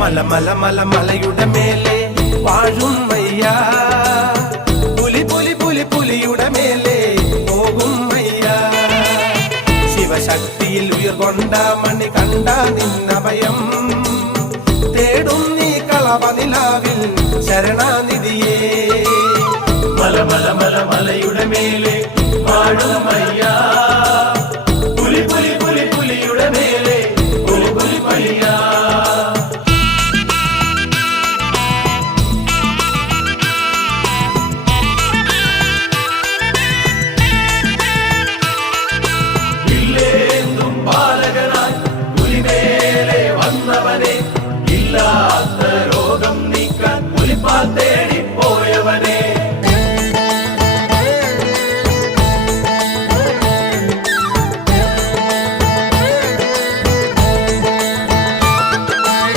മല മല മല മലയുടെ മേലെ വാഴും മയ്യ, പുലി പുലി പുലി പുലിയുടെ മേലെ പോകും മയ്യ. ശിവശക്തിയിൽ ഉയർകൊണ്ട മണി കണ്ട നിന്നഭയം തേടും നീ കളവനിലാവിൽ ശരണാനിധിയേ. മല മല മല മലയുടെ മേലെ വാഴും മയ്യ.